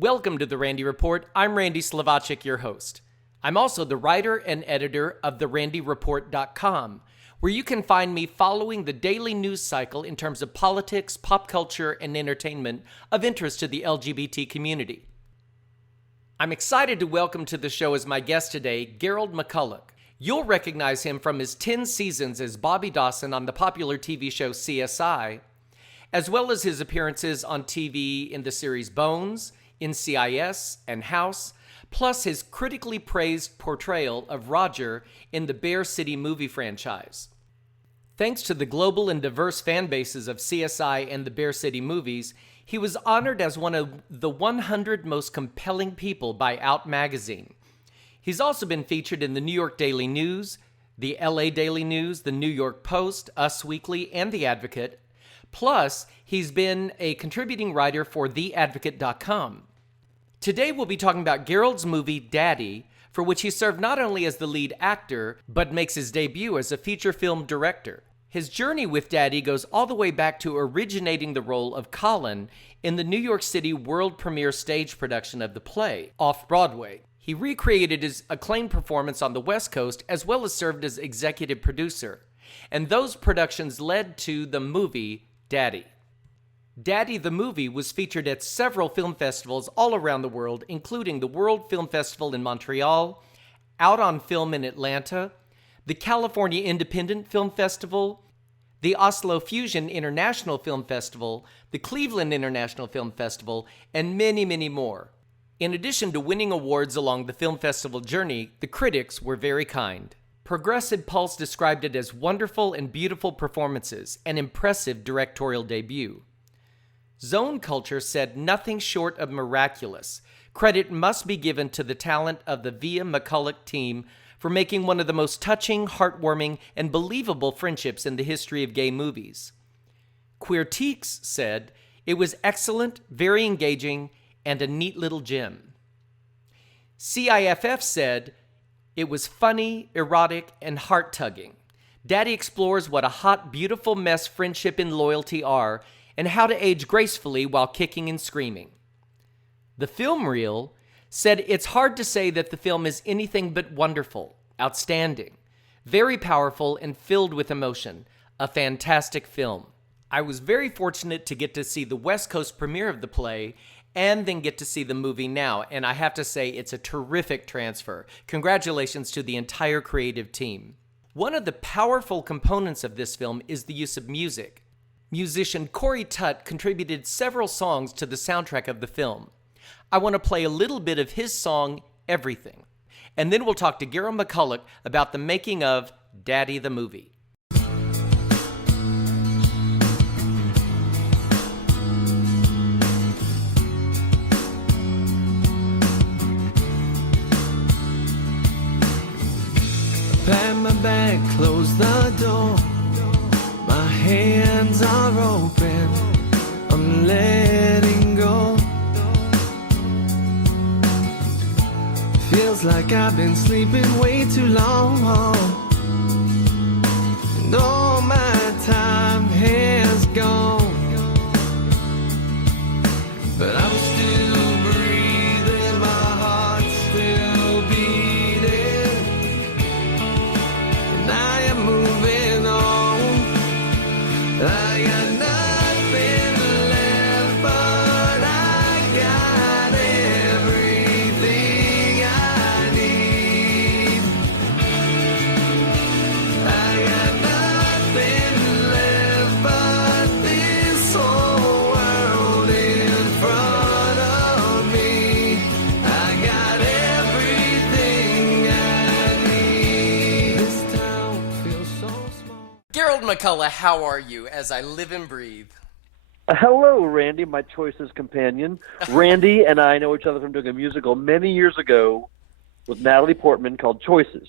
Welcome to the Randy Report. I'm Randy Slavacek, your host. I'm also the writer and editor of therandyreport.com, where you can find me following the daily news cycle in terms of politics, pop culture, and entertainment of interest to the LGBT community. I'm excited to welcome to the show as my guest today, Gerald McCullouch. You'll recognize him from his 10 seasons as Bobby Dawson on the popular TV show CSI, as well as his appearances on TV in the series Bones, NCIS, and House, plus his critically praised portrayal of Roger in the Bear City movie franchise. Thanks to the global and diverse fan bases of CSI and the Bear City movies, he was honored as one of the 100 most compelling people by Out magazine. He's also been featured in the New York Daily News, the LA Daily News, the New York Post, Us Weekly, and The Advocate. Plus, he's been a contributing writer for theadvocate.com. Today we'll be talking about Gerald's movie Daddy, for which he served not only as the lead actor, but makes his debut as a feature film director. His journey with Daddy goes all the way back to originating the role of Colin in the New York City world premiere stage production of the play, off-Broadway. He recreated his acclaimed performance on the West Coast as well as served as executive producer. And those productions led to the movie Daddy. Daddy the movie was featured at several film festivals all around the world, including the World Film Festival in Montreal, Out on Film in Atlanta, the California Independent Film Festival, the Oslo Fusion International Film Festival, the Cleveland International Film Festival, and many, many more. In addition to winning awards along the film festival journey, the critics were very kind. Progressive Pulse described it as wonderful and beautiful performances, an impressive directorial debut. Zone Culture said nothing short of miraculous. Credit must be given to the talent of the Via McCulloch team for making one of the most touching, heartwarming, and believable friendships in the history of gay movies. Queertiques said it was excellent, very engaging, and a neat little gem. CIFF said it was funny, erotic, and heart-tugging. Daddy explores what a hot, beautiful mess friendship and loyalty are, and how to age gracefully while kicking and screaming. The Film Reel said it's hard to say that the film is anything but wonderful, outstanding, very powerful, and filled with emotion. A fantastic film. I was very fortunate to get to see the West Coast premiere of the play and then get to see the movie now, and I have to say it's a terrific transfer. Congratulations to the entire creative team. One of the powerful components of this film is the use of music. Musician Corey Tutt contributed several songs to the soundtrack of the film. I want to play a little bit of his song, Everything. And then we'll talk to Gerald McCullouch about the making of Daddy the Movie. Pack my bag, close the door. My hands are open, I'm letting go. Feels like I've been sleeping way too long, and all my time has gone. But I'm still breathing, my heart's still beating, and I am moving on. I got nothing left, but I got everything I need. I got nothing left but this whole world in front of me. I got everything I need. This town feels so small. Gerald McCullough, how are you as I live and breathe? Hello, Randy, my choices companion. Randy and I know each other from doing a musical many years ago with Natalie Portman called Choices.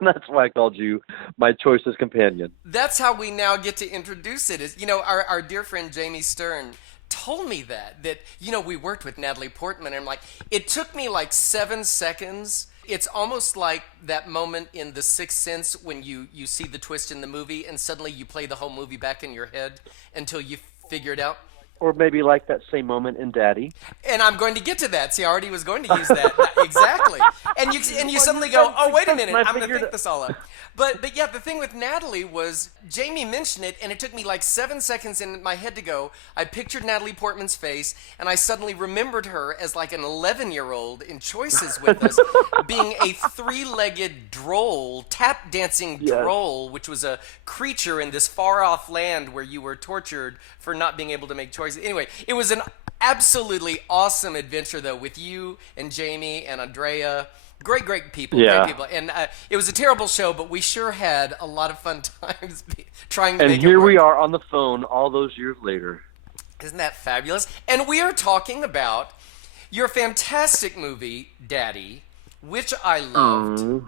That's why I called you my choices companion. That's how we now get to introduce it. Is, our dear friend Jamie Stern told me that we worked with Natalie Portman, and I'm like, it took me like 7 seconds. It's almost like that moment in The Sixth Sense when you see the twist in the movie and suddenly you play the whole movie back in your head until you figure it out. or maybe like that same moment in Daddy. And I'm going to get to that. See, I already was going to use that. Exactly. And you suddenly go, oh, wait a minute, I'm going to pick this all up. But yeah, the thing with Natalie was Jamie mentioned it, and it took me like 7 seconds in my head to go. I pictured Natalie Portman's face, and I suddenly remembered her as like an 11-year-old in Choices with us, being a three-legged droll, tap dancing droll, which was a creature in this far-off land where you were tortured for not being able to make choices. Anyway, it was an absolutely awesome adventure, though, with you and Jamie and Andrea. Great people, great people. And it was a terrible show, but we sure had a lot of fun times trying to make it work. And here we are on the phone all those years later. Isn't that fabulous? And we are talking about your fantastic movie, Daddy, which I loved.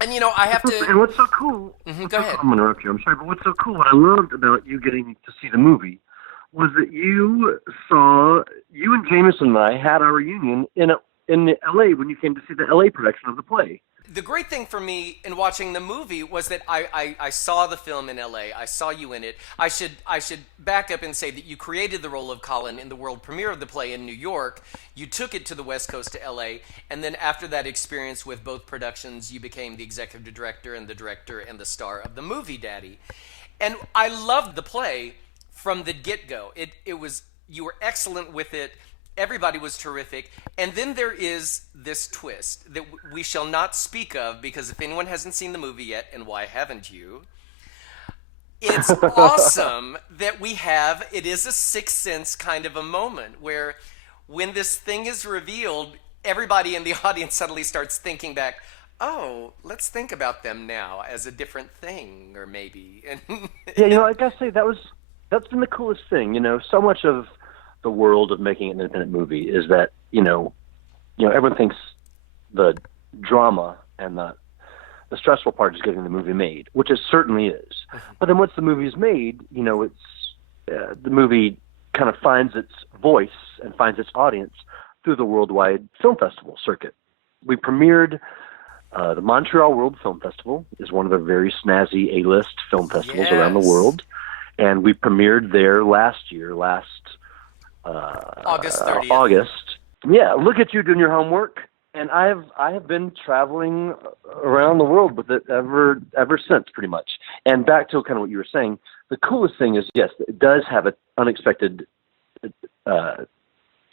And, you know, I have to... And what's so cool... Go ahead. I'm going to interrupt you, I'm sorry, but what's so cool, what I loved about you getting to see the movie was that you and Jameson and I had our reunion in L.A. when you came to see the L.A. production of the play. The great thing for me in watching the movie was that I saw the film in L.A. I saw you in it. I should back up and say that you created the role of Colin in the world premiere of the play in New York. You took it to the West Coast to L.A., and then after that experience with both productions, you became the executive director and the star of the movie Daddy. And I loved the play from the get-go. It was, you were excellent with it. Everybody was terrific. And then there is this twist that we shall not speak of, because if anyone hasn't seen the movie yet, and why haven't you, it's awesome that it is a Sixth Sense kind of a moment where when this thing is revealed, everybody in the audience suddenly starts thinking back, oh, let's think about them now as a different thing, or maybe. Yeah, you know, I gotta say, that's been the coolest thing. You know, so much of the world of making an independent movie is that, you know, everyone thinks the drama and the stressful part is getting the movie made, which it certainly is. But then once the movie is made, you know, it's the movie kind of finds its voice and finds its audience through the worldwide film festival circuit. We premiered the Montreal World Film Festival, is one of the very snazzy A-list film festivals around the world, and we premiered there last August 30th. August. Yeah, look at you doing your homework. And I have been traveling around the world with it ever since, pretty much. And back to kind of what you were saying, the coolest thing is, yes, it does have an unexpected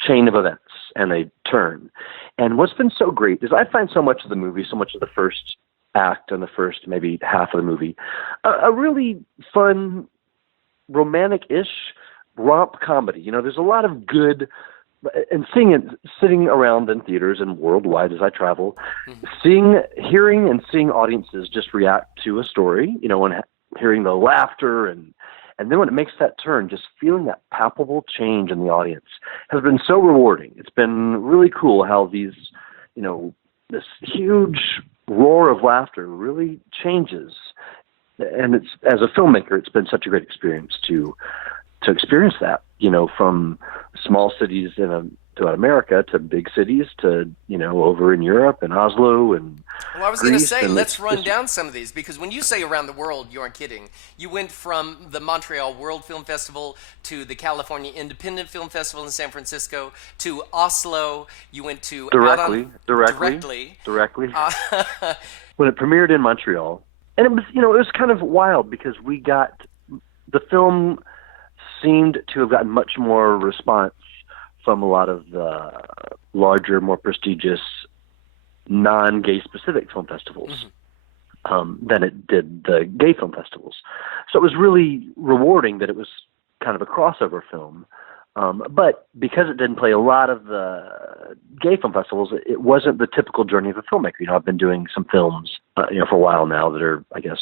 chain of events and a turn. And what's been so great is I find so much of the movie, so much of the first act and the first maybe half of the movie, a really fun, romantic-ish romp comedy. You know, there's a lot of good, and sitting around in theaters and worldwide as I travel, hearing and seeing audiences just react to a story, you know, and hearing the laughter and then when it makes that turn, just feeling that palpable change in the audience has been so rewarding. It's been really cool how these, you know, this huge roar of laughter really changes. And it's, as a filmmaker, it's been such a great experience to experience that, you know, from small cities throughout America to big cities to, you know, over in Europe and Oslo and Well, I was going to say, let's run down some of these, because when you say around the world, you aren't kidding. You went from the Montreal World Film Festival to the California Independent Film Festival in San Francisco to Oslo. You went to directly. When it premiered in Montreal, and it was, you know, it was kind of wild because the film seemed to have gotten much more response from a lot of the larger, more prestigious, non-gay specific film festivals than it did the gay film festivals. So it was really rewarding that it was kind of a crossover film. But because it didn't play a lot of the gay film festivals, it wasn't the typical journey of a filmmaker. You know, I've been doing some films, you know, for a while now that are, I guess,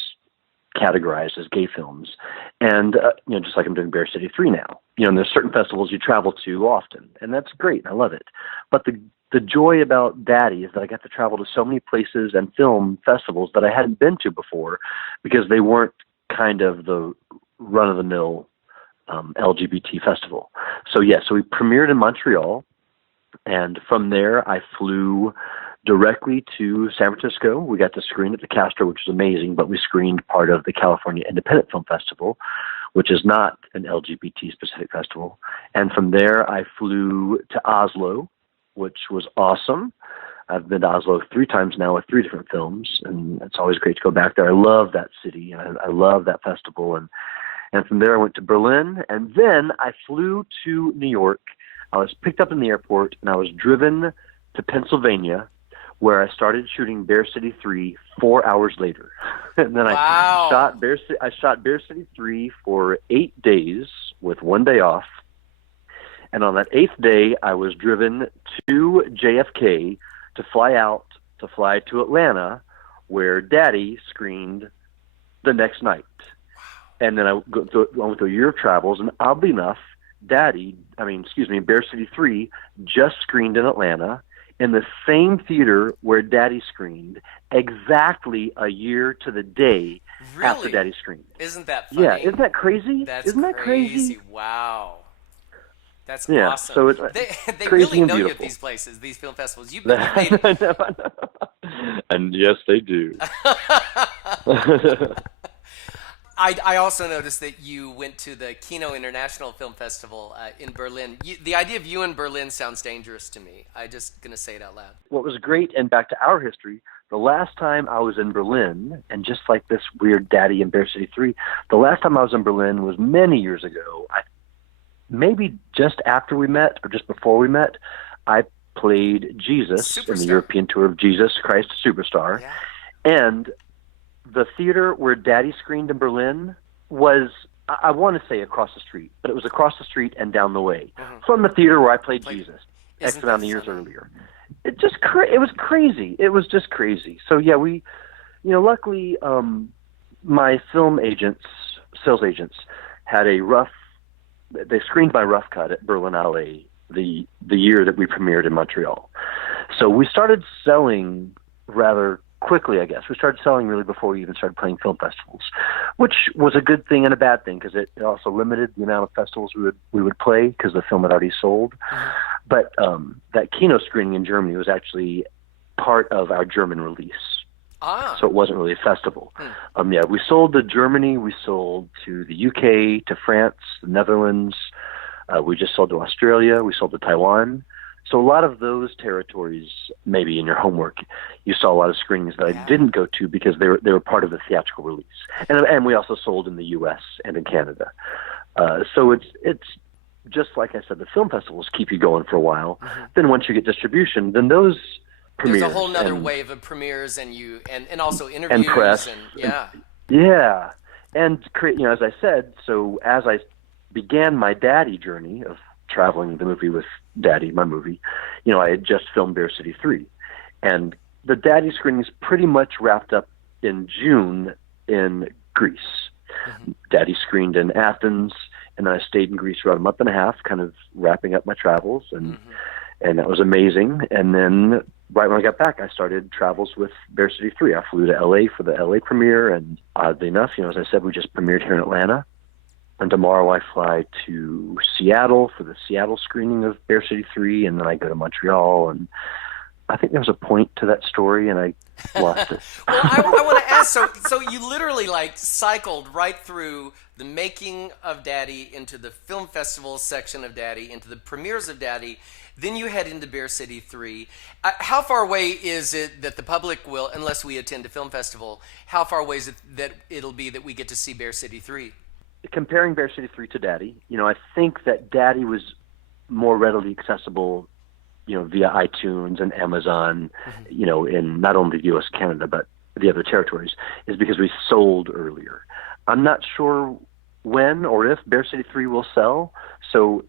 categorized as gay films. And, you know, just like I'm doing Bear City 3 now, you know, and there's certain festivals you travel to often, and that's great. I love it. But the joy about Daddy is that I got to travel to so many places and film festivals that I hadn't been to before because they weren't kind of the run-of-the-mill LGBT festival. So we premiered in Montreal, and from there I flew directly to San Francisco. We got to screen at the Castro, which was amazing, but we screened part of the California Independent Film Festival, which is not an LGBT specific festival. And from there, I flew to Oslo, which was awesome. I've been to Oslo 3 times now with 3 different films, and it's always great to go back there. I love that city. I love that festival. And from there, I went to Berlin, and then I flew to New York. I was picked up in the airport, and I was driven to Pennsylvania, where I started shooting Bear City 3 4 hours later. And then I shot Bear City 3 for 8 days with 1 day off. And on that 8th day, I was driven to JFK to fly to Atlanta, where Daddy screened the next night. And then I went through a year of travels, and oddly enough, Bear City 3 just screened in Atlanta, in the same theater where Daddy screened, exactly a year to the day after Daddy screened. Isn't that funny? Yeah, isn't that crazy? Isn't that crazy? Wow. That's awesome. So it's they crazy really and know you beautiful. at these places, these film festivals. You've I made know. And yes, they do. I also noticed that you went to the Kino International Film Festival in Berlin. The idea of you in Berlin sounds dangerous to me. I'm just going to say it out loud. What was great, and back to our history, the last time I was in Berlin, and just like this weird Daddy in Bear City 3, the last time I was in Berlin was many years ago. Maybe just after we met or just before we met, I played Jesus in the European tour of Jesus Christ Superstar. Yeah. And the theater where Daddy screened in Berlin was, I want to say across the street, but it was across the street and down the way from the theater where I played Jesus X amount of years earlier. It was crazy. It was just crazy. So yeah, luckily, my film agents, sales agents, had they screened my rough cut at Berlinale the year that we premiered in Montreal. So we started selling rather quickly, I guess. We started selling really before we even started playing film festivals, which was a good thing and a bad thing because it also limited the amount of festivals we would play because the film had already sold. But that Kino screening in Germany was actually part of our German release. So it wasn't really a festival. We sold to Germany, we sold to the UK, to France, the Netherlands. We just sold to Australia, we sold to Taiwan. So a lot of those territories, maybe in your homework, you saw a lot of screenings that I didn't go to because they were part of the theatrical release. And we also sold in the US and in Canada. So it's just like I said, the film festivals keep you going for a while. Then once you get distribution, then those premieres. There's a whole nother wave of premieres and also interviews and press. Yeah. And as I said, so as I began my Daddy journey of traveling the movie with Daddy, my movie, I had just filmed Bear City 3. And the Daddy screenings pretty much wrapped up in June in Greece. Daddy screened in Athens, and then I stayed in Greece for about a month and a half, kind of wrapping up my travels, and that was amazing. And then right when I got back, I started travels with Bear City 3. I flew to LA for the LA premiere, and oddly enough, as I said, we just premiered here in Atlanta. And tomorrow I fly to Seattle for the Seattle screening of Bear City 3, and then I go to Montreal. And I think there was a point to that story, and I lost it. Well, I want to ask, so you literally cycled right through the making of Daddy into the film festival section of Daddy, into the premieres of Daddy, then you head into Bear City 3. How far away is it that the public will, unless we attend a film festival, how far away is it that it'll be that we get to see Bear City 3? Comparing Bear City 3 to Daddy, I think that Daddy was more readily accessible, via iTunes and Amazon, in not only the U.S. and Canada, but the other territories, is because we sold earlier. I'm not sure when or if Bear City 3 will sell. So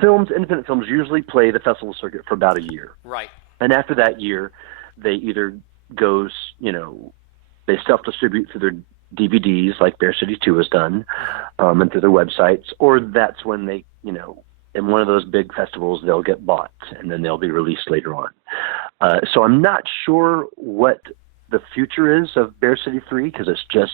independent films usually play the festival circuit for about a year. Right. And after that year, they either they self-distribute through their DVDs like Bear City 2 has done, and through their websites, or that's when they, in one of those big festivals, they'll get bought and then they'll be released later on. So I'm not sure what the future is of Bear City 3 because it's just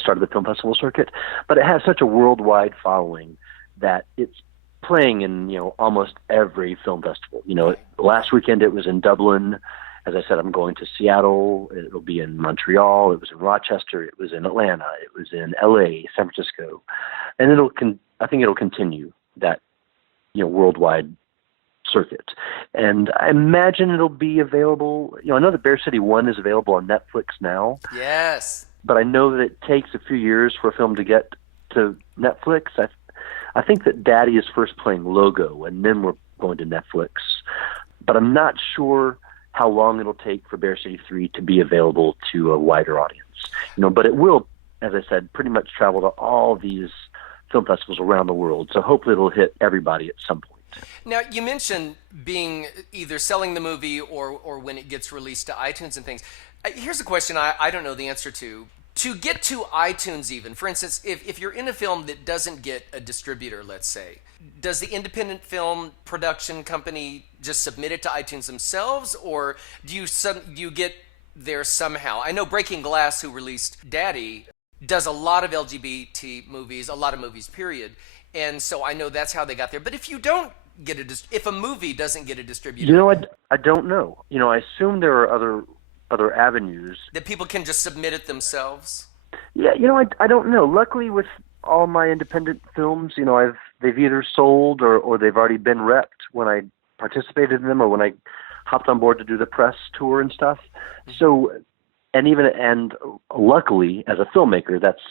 started the film festival circuit, but it has such a worldwide following that it's playing in, almost every film festival. Last weekend it was in Dublin. As I said, I'm going to Seattle. It'll be in Montreal. It was in Rochester. It was in Atlanta. It was in LA, San Francisco, and I think it'll continue that worldwide circuit. And I imagine it'll be available. I know that Bear City 1 is available on Netflix now. Yes. But I know that it takes a few years for a film to get to Netflix. I think that Daddy is first playing Logo, and then we're going to Netflix. But I'm not sure how long it'll take for Bear City 3 to be available to a wider audience. But it will, as I said, pretty much travel to all these film festivals around the world. So hopefully it'll hit everybody at some point. Now, you mentioned being either selling the movie or when it gets released to iTunes and things. Here's a question I don't know the answer to. To get to iTunes even, for instance, if you're in a film that doesn't get a distributor, let's say, does the independent film production company just submit it to iTunes themselves, or do you get there somehow? I know Breaking Glass, who released Daddy, does a lot of LGBT movies, a lot of movies, period. And so I know that's how they got there. But if you don't get if a movie doesn't get a distributor, I don't know. I assume there are other avenues that people can just submit it themselves. Yeah, I don't know. Luckily, with all my independent films, they've either sold or they've already been repped when I participated in them or when I hopped on board to do the press tour and stuff. Mm-hmm. So, and luckily, as a filmmaker, that's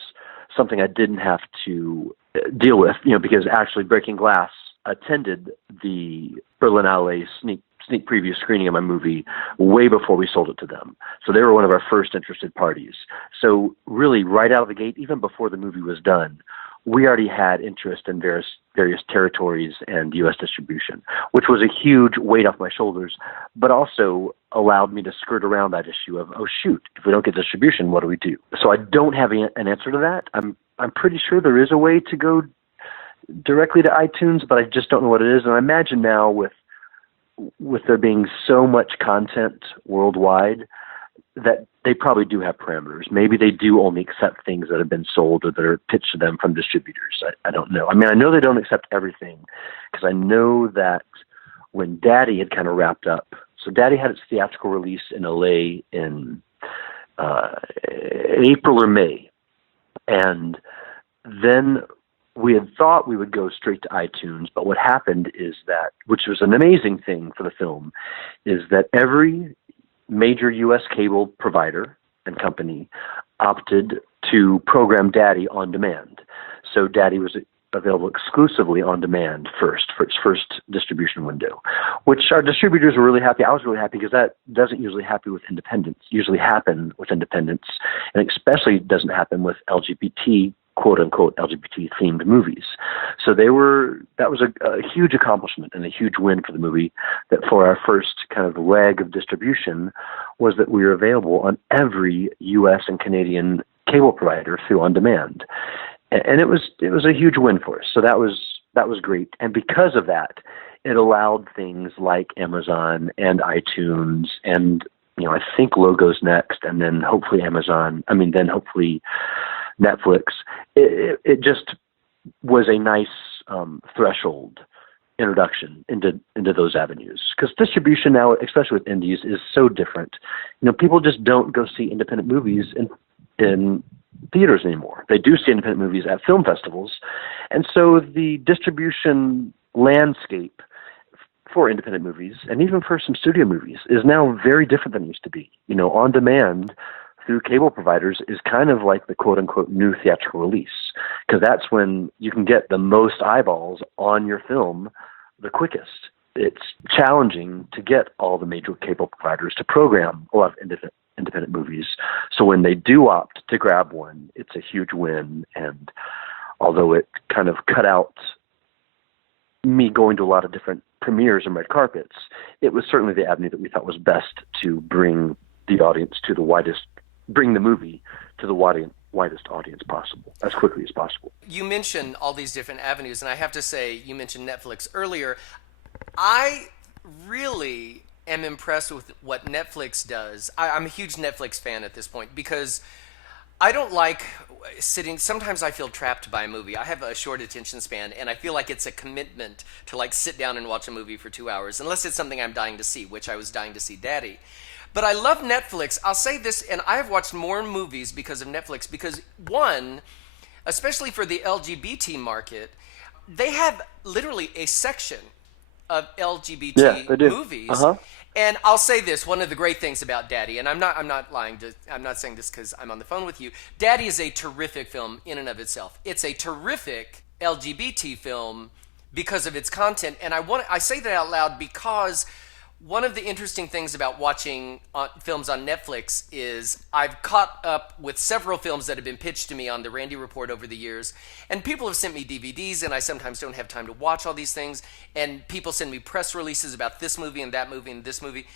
something I didn't have to deal with, because actually Breaking Glass attended the Berlinale sneak preview screening of my movie way before we sold it to them. So they were one of our first interested parties. So really, right out of the gate, even before the movie was done, we already had interest in various territories and U.S. distribution, which was a huge weight off my shoulders, but also allowed me to skirt around that issue of, oh shoot, if we don't get distribution, what do we do? So I don't have an answer to that. I'm pretty sure there is a way to go directly to iTunes, but I just don't know what it is. And I imagine now with there being so much content worldwide that they probably do have parameters. Maybe they do only accept things that have been sold or that are pitched to them from distributors. I don't know. I mean, I know they don't accept everything because I know that when Daddy had kind of wrapped up, so Daddy had its theatrical release in LA in April or May. And then we had thought we would go straight to iTunes, but what happened is that, which was an amazing thing for the film, is that every major U.S. cable provider and company opted to program Daddy on demand. So Daddy was available exclusively on demand first for its first distribution window, which our distributors were really happy. I was really happy because that doesn't usually happen with independents. Usually happen with independents, and especially doesn't happen with LGBT, quote unquote, LGBT themed movies. So that was a huge accomplishment and a huge win for the movie, that for our first kind of leg of distribution was that we were available on every US and Canadian cable provider through on demand. And it was a huge win for us. So that was great. And because of that, it allowed things like Amazon and iTunes and, I think Logo's next, and then hopefully then hopefully Netflix. It just was a nice threshold introduction into those avenues, because distribution now, especially with indies, is so different. People just don't go see independent movies in theaters anymore. They do see independent movies at film festivals, and so the distribution landscape for independent movies and even for some studio movies is now very different than it used to be. On demand through cable providers is kind of like the quote-unquote new theatrical release, because that's when you can get the most eyeballs on your film the quickest. It's challenging to get all the major cable providers to program a lot of independent movies. So when they do opt to grab one, it's a huge win. And although it kind of cut out me going to a lot of different premieres and red carpets, it was certainly the avenue that we thought was best to bring the audience to bring the movie to the widest audience possible, as quickly as possible. You mentioned all these different avenues, and I have to say, you mentioned Netflix earlier. I really am impressed with what Netflix does. I'm a huge Netflix fan at this point, because I don't like sometimes I feel trapped by a movie. I have a short attention span, and I feel like it's a commitment to sit down and watch a movie for 2 hours, unless it's something I'm dying to see, which I was dying to see Daddy. But I love Netflix. I'll say this, and I have watched more movies because of Netflix, because one, especially for the LGBT market, they have literally a section of LGBT Yeah, they do. movies. Uh-huh. And I'll say this, one of the great things about Daddy, and I'm not lying, I'm not saying this because I'm on the phone with you. Daddy is a terrific film in and of itself. It's a terrific LGBT film because of its content. And I say that out loud because one of the interesting things about watching films on Netflix is I've caught up with several films that have been pitched to me on the Randy Report over the years, and people have sent me DVDs, and I sometimes don't have time to watch all these things, and people send me press releases about this movie and that movie and this movie.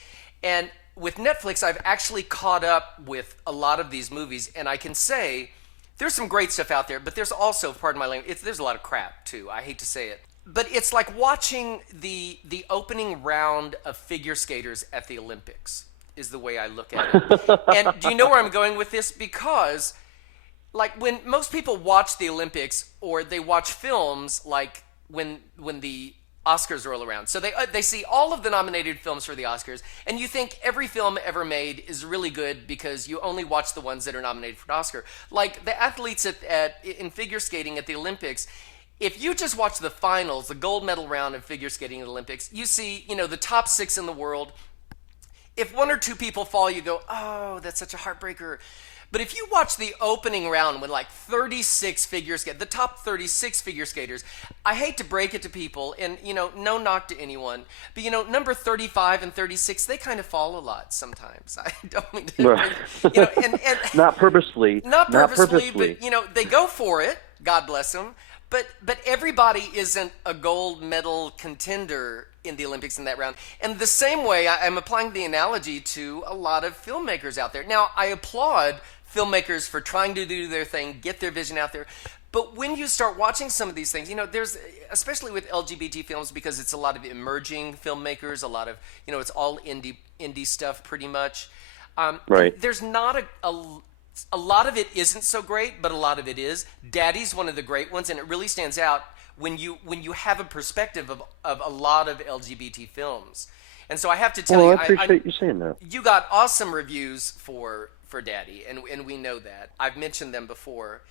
And with Netflix, I've actually caught up with a lot of these movies, and I can say there's some great stuff out there, but there's also, pardon my language, there's a lot of crap too. I hate to say it. But it's like watching the opening round of figure skaters at the Olympics is the way I look at it. And do you know where I'm going with this? Because like when most people watch the Olympics or they watch films like when the Oscars roll around. So they see all of the nominated films for the Oscars, and you think every film ever made is really good because you only watch the ones that are nominated for an Oscar. Like the athletes in figure skating at the Olympics, if you just watch the finals, the gold medal round of figure skating at the Olympics, you see, the top 6 in the world. If one or two people fall, you go, oh, that's such a heartbreaker. But if you watch the opening round with like 36 figure skaters, the top 36 figure skaters, I hate to break it to people, and, no knock to anyone, but, number 35 and 36, they kind of fall a lot sometimes. I don't mean to, and Not purposely. Not purposely, but, they go for it. God bless them. But everybody isn't a gold medal contender in the Olympics in that round. And the same way, I'm applying the analogy to a lot of filmmakers out there. Now, I applaud filmmakers for trying to do their thing, get their vision out there. But when you start watching some of these things, there's, especially with LGBT films, because it's a lot of emerging filmmakers, a lot of, it's all indie stuff pretty much. Right. There's not a lot of it isn't so great, but a lot of it is. Daddy's one of the great ones, and it really stands out when you have a perspective of a lot of LGBT films. And so I have to tell you, I appreciate you saying that. You got awesome reviews for Daddy, and we know that. I've mentioned them before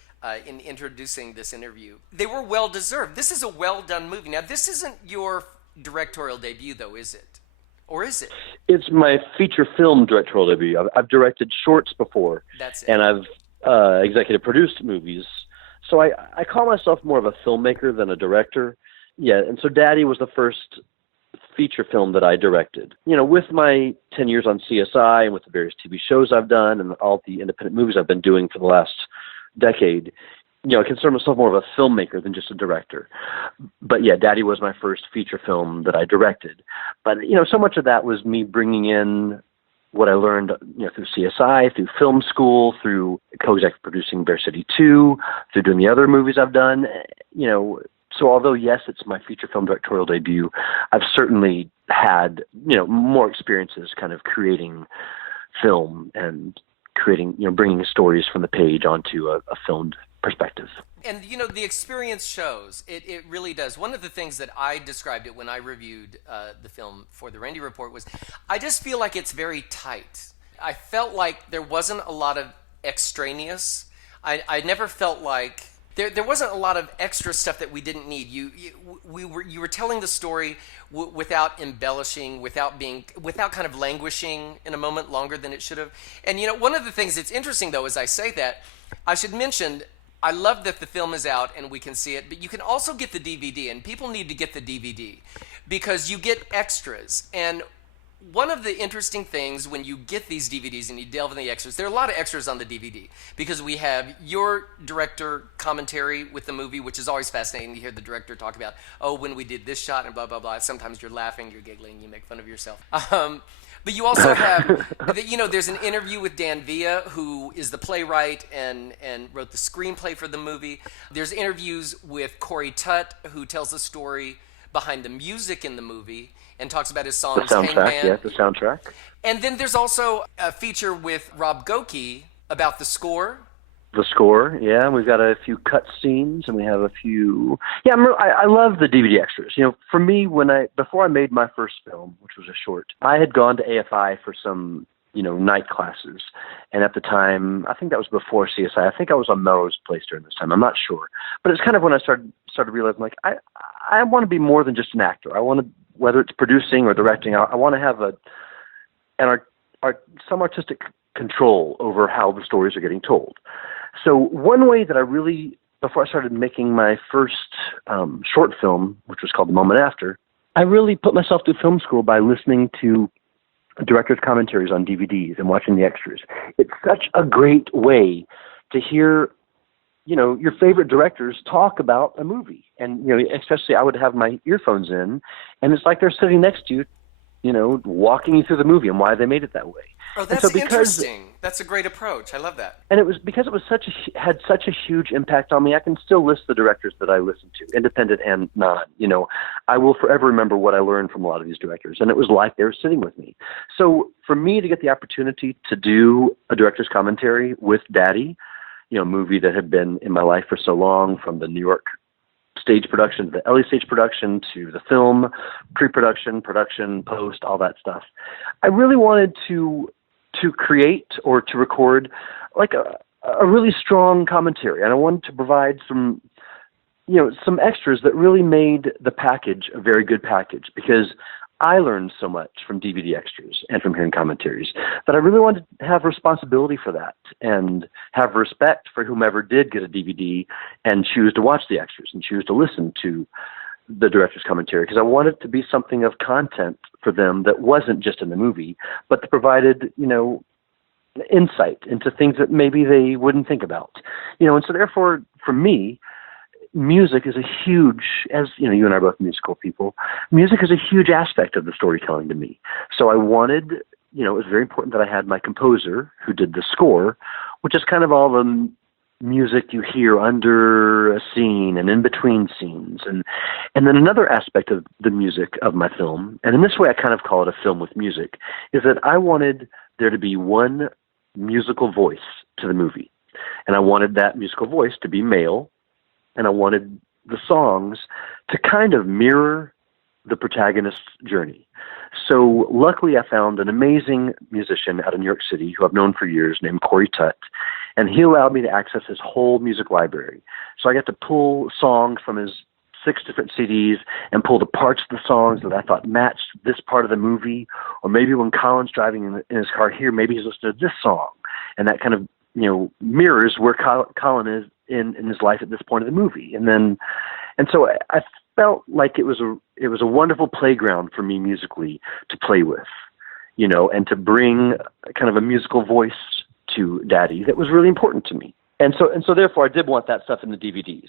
in introducing this interview. They were well deserved. This is a well done movie. Now, this isn't your directorial debut, though, is it? Or is it? It's my feature film directorial debut. I've directed shorts before. That's it. And I've executive produced movies. So I call myself more of a filmmaker than a director. Yeah, and so Daddy was the first feature film that I directed. With my 10 years on CSI and with the various TV shows I've done and all the independent movies I've been doing for the last decade, I consider myself more of a filmmaker than just a director. But yeah, Daddy was my first feature film that I directed. But, so much of that was me bringing in what I learned, through CSI, through film school, through co-executive producing Bear City 2, through doing the other movies I've done. So although, yes, it's my feature film directorial debut, I've certainly had, more experiences kind of creating film and creating, bringing stories from the page onto a filmed perspective. And, the experience shows. It really does. One of the things that I described it when I reviewed the film for the Randy Report was I just feel like it's very tight. I felt like there wasn't a lot of extraneous. I never felt like there wasn't a lot of extra stuff that we didn't need. You were telling the story without embellishing, without kind of languishing in a moment longer than it should have. And, one of the things that's interesting, though, as I say that, I should mention, I love that the film is out and we can see it, but you can also get the DVD, and people need to get the DVD because you get extras. And one of the interesting things when you get these DVDs and you delve in the extras, there are a lot of extras on the DVD because we have your director commentary with the movie, which is always fascinating to hear the director talk about, when we did this shot and blah, blah, blah. Sometimes you're laughing, you're giggling, you make fun of yourself. But you also have, there's an interview with Dan Villa, who is the playwright and wrote the screenplay for the movie. There's interviews with Corey Tutt, who tells the story behind the music in the movie and talks about his songs. The soundtrack, Hangman. yeah, the soundtrack. And then there's also a feature with Rob Goki about the score. The score, yeah. We've got a few cut scenes, and we have a few. Yeah, I love the DVD extras. For me, before I made my first film, which was a short, I had gone to AFI for some, night classes, and at the time, I think that was before CSI. I think I was on Melrose Place during this time. I'm not sure, but it's kind of when I started realizing, like, I want to be more than just an actor. I want whether it's producing or directing, I want to have some artistic control over how the stories are getting told. So one way that I really, before I started making my first short film, which was called The Moment After, I really put myself through film school by listening to director's commentaries on DVDs and watching the extras. It's such a great way to hear, your favorite directors talk about a movie. And, especially I would have my earphones in, and it's like they're sitting next to you, walking you through the movie and why they made it that way. Oh, that's interesting. That's a great approach. I love that. And it was because it was had such a huge impact on me. I can still list the directors that I listened to, independent and non. I will forever remember what I learned from a lot of these directors, and it was like they were sitting with me. So for me to get the opportunity to do a director's commentary with Daddy, a movie that had been in my life for so long, from the New York stage production, the LA stage production, to the film, pre-production, production, post, all that stuff. I really wanted to create or to record like a really strong commentary. And I wanted to provide some extras that really made the package a very good package, because I learned so much from DVD extras and from hearing commentaries that I really wanted to have responsibility for that and have respect for whomever did get a DVD and choose to watch the extras and choose to listen to the director's commentary, because I wanted it to be something of content for them that wasn't just in the movie, but that provided, insight into things that maybe they wouldn't think about. And so therefore, for me, music is a huge, as you and I are both musical people, music is a huge aspect of the storytelling to me. So I wanted, it was very important that I had my composer who did the score, which is kind of all the music you hear under a scene and in between scenes. And then another aspect of the music of my film, and in this way I kind of call it a film with music, is that I wanted there to be one musical voice to the movie. And I wanted that musical voice to be male, and I wanted the songs to kind of mirror the protagonist's journey. So luckily I found an amazing musician out of New York City who I've known for years named Corey Tutt, and he allowed me to access his whole music library. So I got to pull songs from his 6 different CDs and pull the parts of the songs that I thought matched this part of the movie, or maybe when Colin's driving in his car here, maybe he's listening to this song, and that kind of mirrors where Colin is in his life at this point of the movie. And so I felt like it was a wonderful playground for me musically to play with, and to bring kind of a musical voice to Daddy that was really important to me. And so therefore I did want that stuff in the DVDs.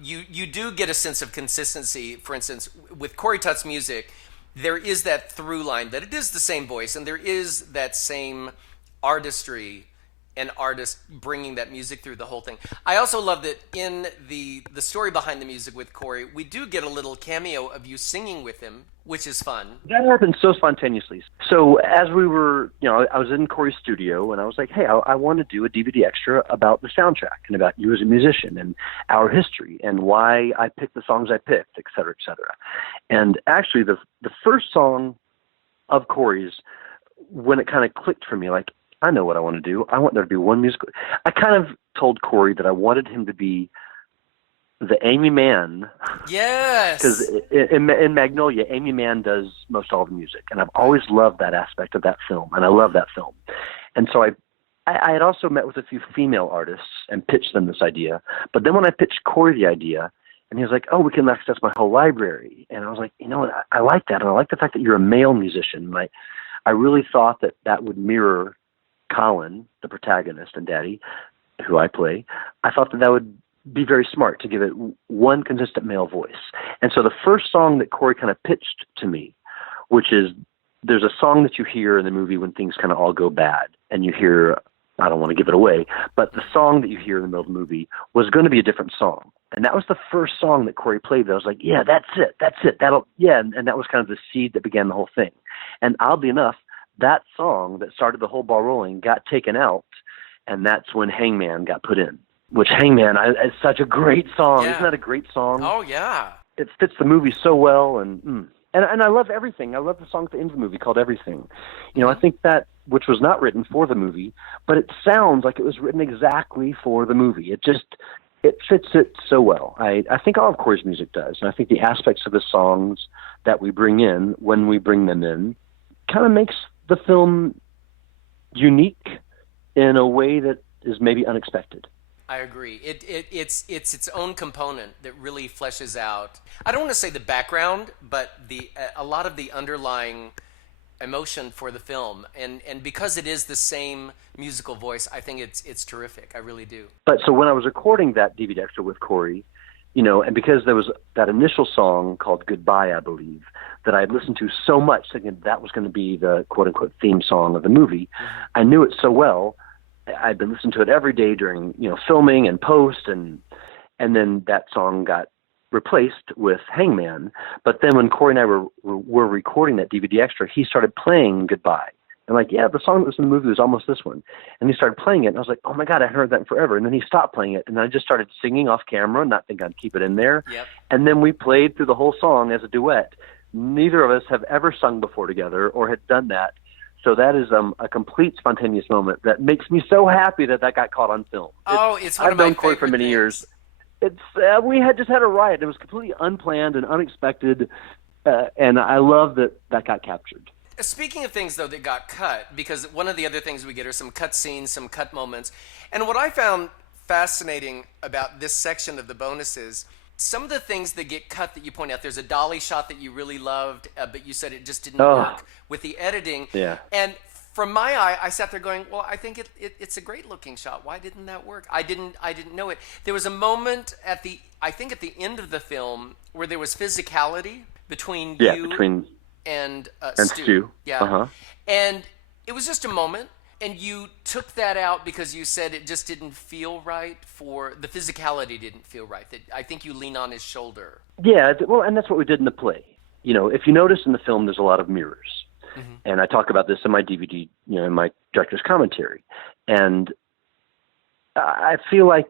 You do get a sense of consistency. For instance, with Corey Tutt's music, there is that through line that it is the same voice, and there is that same artistry, an artist bringing that music through the whole thing. I also love that in the story behind the music with Corey, we do get a little cameo of you singing with him, which is fun. That happened so spontaneously. So as we were, I was in Corey's studio, and I was like, hey, I want to do a DVD extra about the soundtrack and about you as a musician and our history and why I picked the songs I picked, et cetera, et cetera. And actually the first song of Corey's, when it kind of clicked for me, like, I know what I want to do. I want there to be one musical. I kind of told Corey that I wanted him to be the Amy Mann. Yes. Because in Magnolia, Amy Mann does most all the music, and I've always loved that aspect of that film, and I love that film. And so I had also met with a few female artists and pitched them this idea. But then when I pitched Corey the idea, and he was like, oh, we can access my whole library. And I was like, I like that, and I like the fact that you're a male musician. And I really thought that would mirror Colin, the protagonist, and Daddy, who I play. I thought that would be very smart to give it one consistent male voice. And so the first song that Corey kind of pitched to me, which is, there's a song that you hear in the movie when things kind of all go bad, and you hear, I don't want to give it away, but the song that you hear in the middle of the movie was going to be a different song. And that was the first song that Corey played. I was like, yeah, that's it. And that was kind of the seed that began the whole thing. And oddly enough, that song that started the whole ball rolling got taken out, and that's when Hangman got put in, which Hangman is such a great song. Yeah. Isn't that a great song? Oh, yeah. It fits the movie so well, and I love Everything. I love the song at the end of the movie called Everything. I think that, which was not written for the movie, but it sounds like it was written exactly for the movie. It just, it fits it so well. I think all of Corey's music does. And I think the aspects of the songs that we bring in, when we bring them in, kind of makes the film unique in a way that is maybe unexpected. I agree. It's its own component that really fleshes out. I don't want to say the background, but a lot of the underlying emotion for the film, and because it is the same musical voice, I think it's terrific. I really do. But so when I was recording that DVD extra with Corey, and because there was that initial song called Goodbye, I believe, that I had listened to so much, thinking that was going to be the quote-unquote theme song of the movie, I knew it so well. I'd been listening to it every day during, filming and post, and then that song got replaced with Hangman. But then when Corey and I were recording that DVD extra, he started playing Goodbye. And the song that was in the movie was almost this one. And he started playing it, and I was like, oh my God, I heard that forever. And then he stopped playing it, and I just started singing off camera, not thinking I'd keep it in there. Yep. And then we played through the whole song as a duet. Neither of us have ever sung before together or had done that. So that is a complete spontaneous moment that makes me so happy that got caught on film. It's one of my favorite things. I've known Corey for many years. We had just had a riot. It was completely unplanned and unexpected, and I love that got captured. Speaking of things, though, that got cut, because one of the other things we get are some cut scenes, some cut moments. And what I found fascinating about this section of the bonuses, some of the things that get cut that you point out, there's a dolly shot that you really loved, but you said it just didn't work with the editing. Yeah. And from my eye, I sat there going, well, I think it's a great looking shot. Why didn't that work? I didn't know it. There was a moment at the end of the film where there was physicality between you and Stu. Yeah. Uh-huh. And it was just a moment, and you took that out because you said it just didn't feel right the physicality didn't feel right. That I think you lean on his shoulder. Yeah, well, and that's what we did in the play. If you notice in the film, there's a lot of mirrors. Mm-hmm. And I talk about this in my DVD, in my director's commentary. And I feel like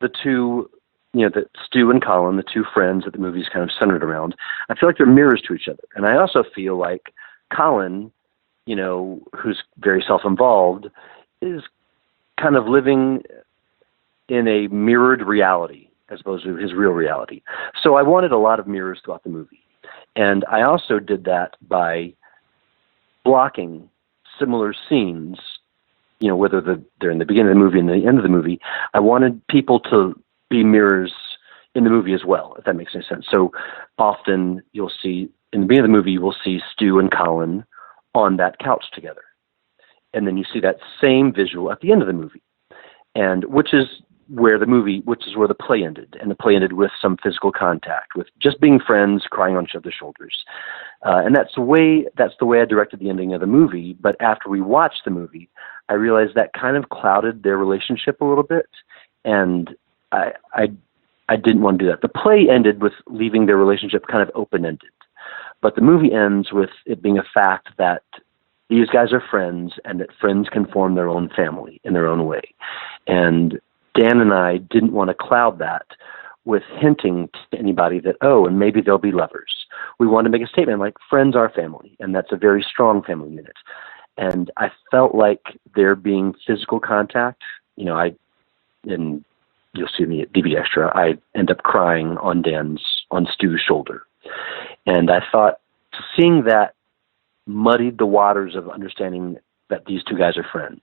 the two, that Stu and Colin, the two friends that the movie's kind of centered around, I feel like they're mirrors to each other. And I also feel like Colin, who's very self-involved, is kind of living in a mirrored reality as opposed to his real reality. So I wanted a lot of mirrors throughout the movie. And I also did that by blocking similar scenes, whether they're in the beginning of the movie and the end of the movie. I wanted people to be mirrors in the movie as well, if that makes any sense. So often you'll see, in the beginning of the movie, you will see Stu and Colin on that couch together. And then you see that same visual at the end of the movie, and which is where the play ended. And the play ended with some physical contact, with just being friends, crying on each other's shoulders. And that's the way I directed the ending of the movie. But after we watched the movie, I realized that kind of clouded their relationship a little bit. And I didn't want to do that. The play ended with leaving their relationship kind of open-ended. But the movie ends with it being a fact that these guys are friends and that friends can form their own family in their own way. And Dan and I didn't want to cloud that with hinting to anybody that, and maybe they'll be lovers. We wanted to make a statement like, friends are family, and that's a very strong family unit. And I felt like there being physical contact, and you'll see in the DVD extra, I end up crying on Stu's shoulder. And I thought seeing that muddied the waters of understanding that these two guys are friends.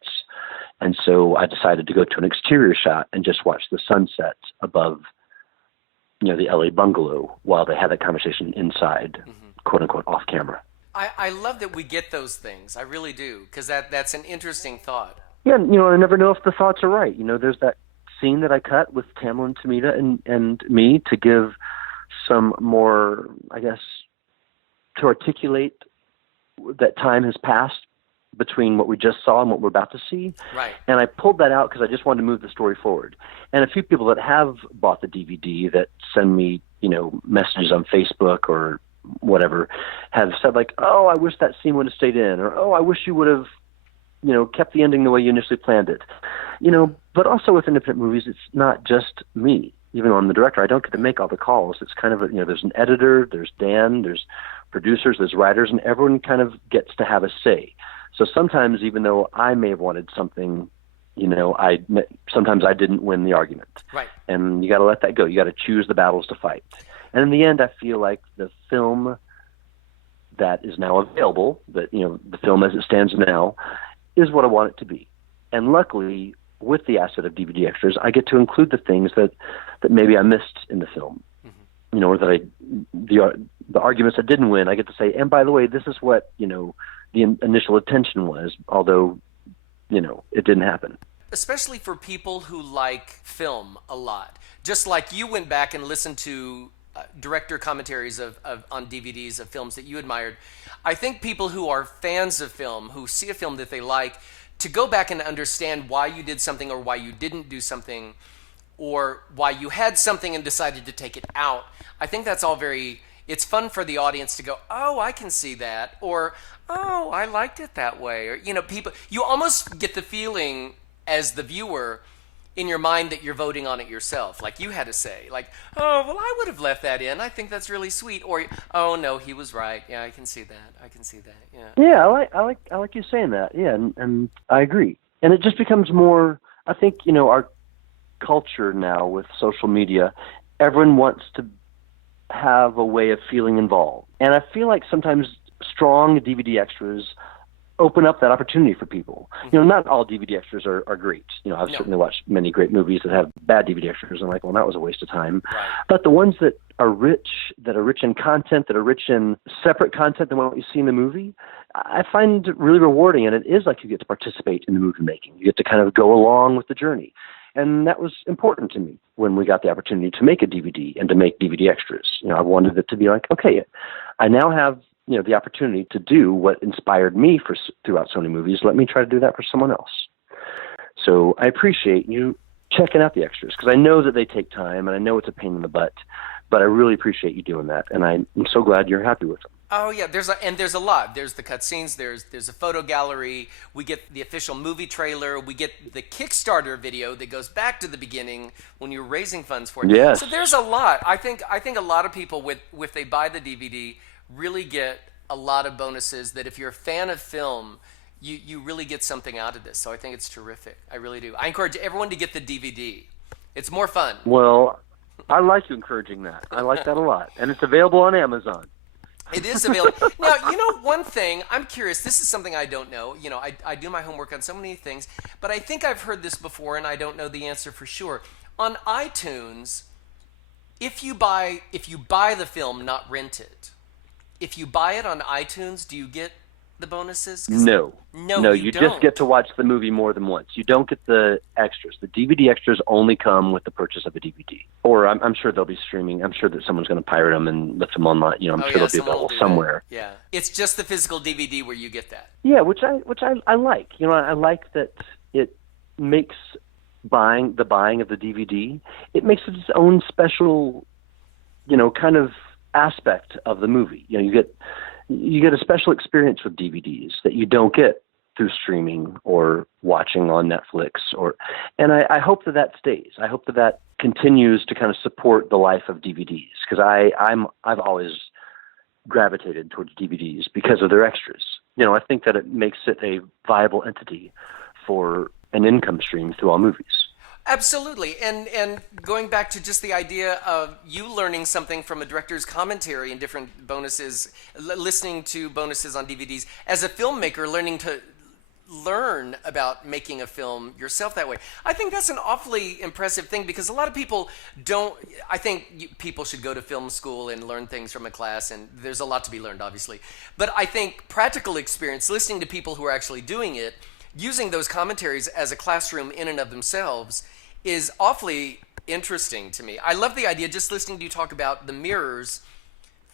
And so I decided to go to an exterior shot and just watch the sunset above, the LA bungalow while they had that conversation inside, quote unquote, off camera. I love that we get those things. I really do, because that's an interesting thought. Yeah, I never know if the thoughts are right. There's that scene that I cut with Tamla and Tamita and me to give some more, I guess, to articulate that time has passed between what we just saw and what we're about to see. Right. And I pulled that out because I just wanted to move the story forward. And a few people that have bought the DVD that send me, messages on Facebook or whatever have said like, oh, I wish that scene would have stayed in, or, oh, I wish you would have, kept the ending the way you initially planned it. But also with independent movies, it's not just me. Even though I'm the director, I don't get to make all the calls. It's kind of there's an editor, there's Dan, there's producers, there's writers, and everyone kind of gets to have a say. So sometimes, even though I may have wanted something sometimes I didn't win the argument. Right. And you got to let that go. You got to choose the battles to fight. And in the end, I feel like the film that is now available, the film as it stands now, is what I want it to be. And luckily, with the asset of DVD extras, I get to include the things that maybe I missed in the film. Mm-hmm. Or that the arguments I didn't win, I get to say, and by the way, this is what, the initial intention was, although, it didn't happen. Especially for people who like film a lot. Just like you went back and listened to director commentaries on DVDs of films that you admired. I think people who are fans of film, who see a film that they like, to go back and understand why you did something or why you didn't do something, or why you had something and decided to take it out. I think that's all it's fun for the audience to go, oh, I can see that, or, oh, I liked it that way. Or, you almost get the feeling as the viewer in your mind that you're voting on it yourself. Like you had to say, like, oh, well, I would have left that in. I think that's really sweet. Or, oh, no, he was right. Yeah, I can see that. Yeah. Yeah, I like you saying that. Yeah, and I agree. And it just becomes more, I think, our culture now with social media, everyone wants to have a way of feeling involved. And I feel like sometimes strong DVD extras open up that opportunity for people. Mm-hmm. Not all DVD extras are great. I've certainly watched many great movies that have bad DVD extras. I'm like, well, that was a waste of time. Right. But the ones that are rich in content, that are rich in separate content than what you see in the movie, I find it really rewarding. And it is like you get to participate in the movie making. You get to kind of go along with the journey. And that was important to me when we got the opportunity to make a DVD and to make DVD extras. I wanted it to be like, okay, I now have the opportunity to do what inspired me throughout so many movies. Let me try to do that for someone else. So I appreciate you checking out the extras, because I know that they take time and I know it's a pain in the butt, but I really appreciate you doing that. And I'm so glad you're happy with them. Oh yeah, there's a lot. There's the cutscenes. There's a photo gallery. We get the official movie trailer. We get the Kickstarter video that goes back to the beginning when you're raising funds for it. Yes. So there's a lot. I think a lot of people if they buy the DVD really get a lot of bonuses that if you're a fan of film, you really get something out of this. So I think it's terrific. I really do. I encourage everyone to get the DVD. It's more fun. Well, I like you encouraging that. I like that a lot. And it's available on Amazon. It is available. Now, one thing, I'm curious, this is something I don't know. I do my homework on so many things, but I think I've heard this before and I don't know the answer for sure. On iTunes, if you buy the film, not rent it, if you buy it on iTunes, do you get the bonuses? No, you don't. Just get to watch the movie more than once. You don't get the extras. The DVD extras only come with the purchase of a DVD. Or I'm sure they'll be streaming. I'm sure that someone's going to pirate them and lift them online. I'm sure they'll be available somewhere. Yeah, it's just the physical DVD where you get that. Yeah, which I like. I like that it makes buying of the DVD. It makes it its own special, kind of aspect of the movie. You get a special experience with DVDs that you don't get through streaming or watching on Netflix, and I hope that stays. I hope that continues to kind of support the life of DVDs, because I've always gravitated towards DVDs because of their extras. I think that it makes it a viable entity for an income stream through all movies. Absolutely. And going back to just the idea of you learning something from a director's commentary and different bonuses, listening to bonuses on DVDs, as a filmmaker, learn about making a film yourself that way. I think that's an awfully impressive thing, because a lot of people don't. I think people should go to film school and learn things from a class, and there's a lot to be learned, obviously. But I think practical experience, listening to people who are actually doing it, using those commentaries as a classroom in and of themselves, is awfully interesting to me. I love the idea, just listening to you talk about the mirrors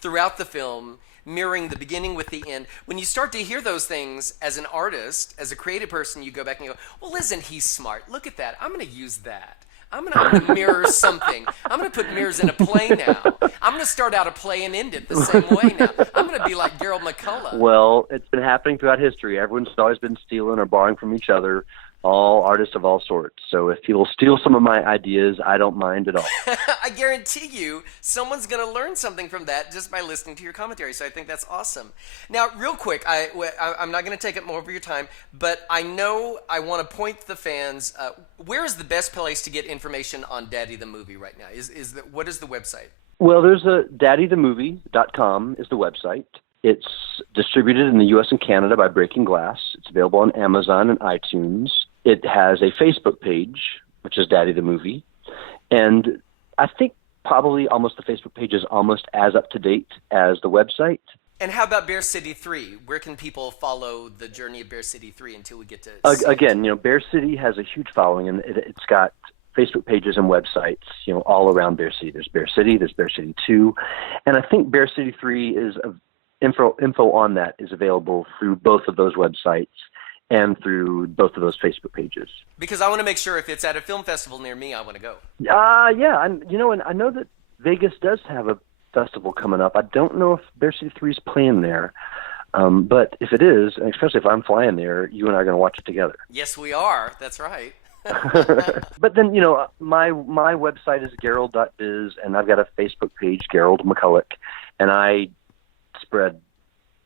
throughout the film, mirroring the beginning with the end. When you start to hear those things as an artist, as a creative person, you go back and you go, well, isn't he smart? Look at that. I'm going to use that. I'm going to mirror something. I'm going to put mirrors in a play now. I'm going to start out a play and end it the same way now. I'm going to be like Gerald McCullouch. Well, it's been happening throughout history. Everyone's always been stealing or borrowing from each other. all artists of all sorts. So if people steal some of my ideas, I don't mind at all. I guarantee you someone's going to learn something from that just by listening to your commentary. So I think that's awesome. Now, real quick, I'm not going to take up more of your time, but I know I want to point the fans. Where is the best place to get information on Daddy the Movie right now? What is the website? Well, there's a daddythemovie.com is the website. It's distributed in the U.S. and Canada by Breaking Glass. It's available on Amazon and iTunes. It has a Facebook page, which is Daddy the Movie. And I think probably almost the Facebook page is almost as up to date as the website. And how about Bear City 3? Where can people follow the journey of Bear City 3 until we get to... Again, Bear City has a huge following, and it's got Facebook pages and websites, all around Bear City. There's Bear City, there's Bear City 2, and I think Bear City 3 is info on that is available through both of those websites and through both of those Facebook pages. Because I want to make sure if it's at a film festival near me, I want to go. Yeah, and I know that Vegas does have a festival coming up. I don't know if Bear City 3 is playing there, but if it is, and especially if I'm flying there, you and I are going to watch it together. Yes, we are. That's right. But then, my website is gerald.biz, and I've got a Facebook page, Gerald McCullouch, and I spread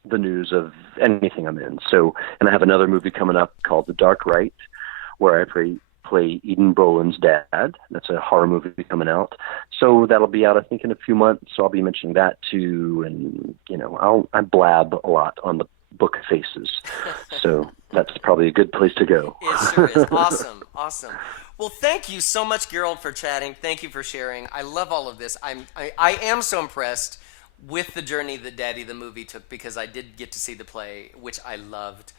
the news of anything I'm in. So, and I have another movie coming up called The Dark Right, where I play Eden Brolin's dad. That's a horror movie coming out. So that'll be out, I think, in a few months. So I'll be mentioning that too. And, I blab a lot on the book faces. So that's probably a good place to go. It sure is. Awesome. Well, thank you so much, Gerald, for chatting. Thank you for sharing. I love all of this. I am so impressed with the journey that Daddy the Movie took, because I did get to see the play, which I loved.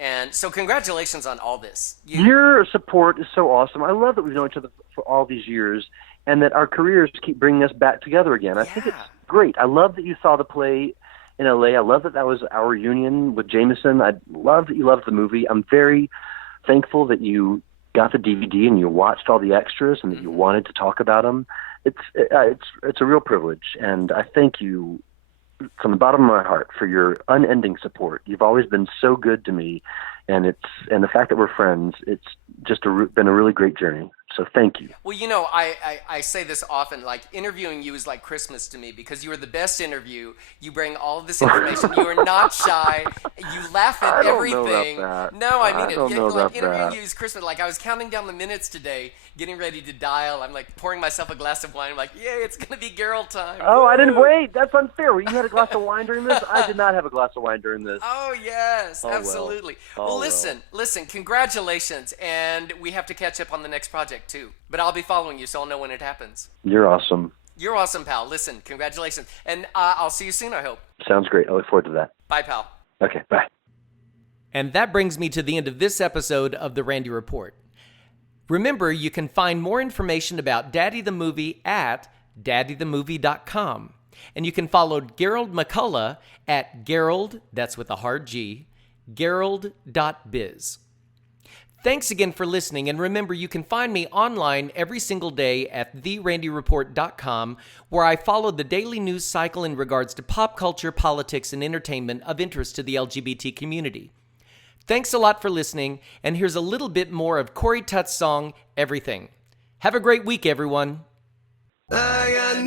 And so congratulations on all this. Your support is so awesome. I love that we've known each other for all these years, and that our careers keep bringing us back together again. I think it's great. I love that you saw the play in LA. I love that was our reunion with Jameson. I love that you loved the movie. I'm very thankful that you got the DVD and you watched all the extras and that you wanted to talk about them. It's a real privilege, and I thank you from the bottom of my heart for your unending support. You've always been so good to me, and the fact that we're friends, it's just been a really great journey. So thank you. Well, I say this often, like interviewing you is like Christmas to me, because you are the best interview. You bring all of this information. You are not shy. You laugh at everything. No, I mean it. Like interviewing you is Christmas. Like I was counting down the minutes today, getting ready to dial. I'm like pouring myself a glass of wine. I'm like, yay, it's going to be Gerald time. Oh, I didn't wait. That's unfair. You had a glass of wine during this? I did not have a glass of wine during this. Oh, yes, absolutely. Well, listen, congratulations. And we have to catch up on the next project too. But I'll be following you, so I'll know when it happens. You're awesome. You're awesome, pal. Listen, congratulations. And I'll see you soon, I hope. Sounds great. I look forward to that. Bye, pal. Okay, bye. And that brings me to the end of this episode of The Randy Report. Remember, you can find more information about Daddy the Movie at daddythemovie.com. And you can follow Gerald McCullough at Gerald, that's with a hard G, gerald.biz. Thanks again for listening, and remember, you can find me online every single day at therandyreport.com, where I follow the daily news cycle in regards to pop culture, politics, and entertainment of interest to the LGBT community. Thanks a lot for listening, and here's a little bit more of Corey Tutt's song, Everything. Have a great week, everyone. I got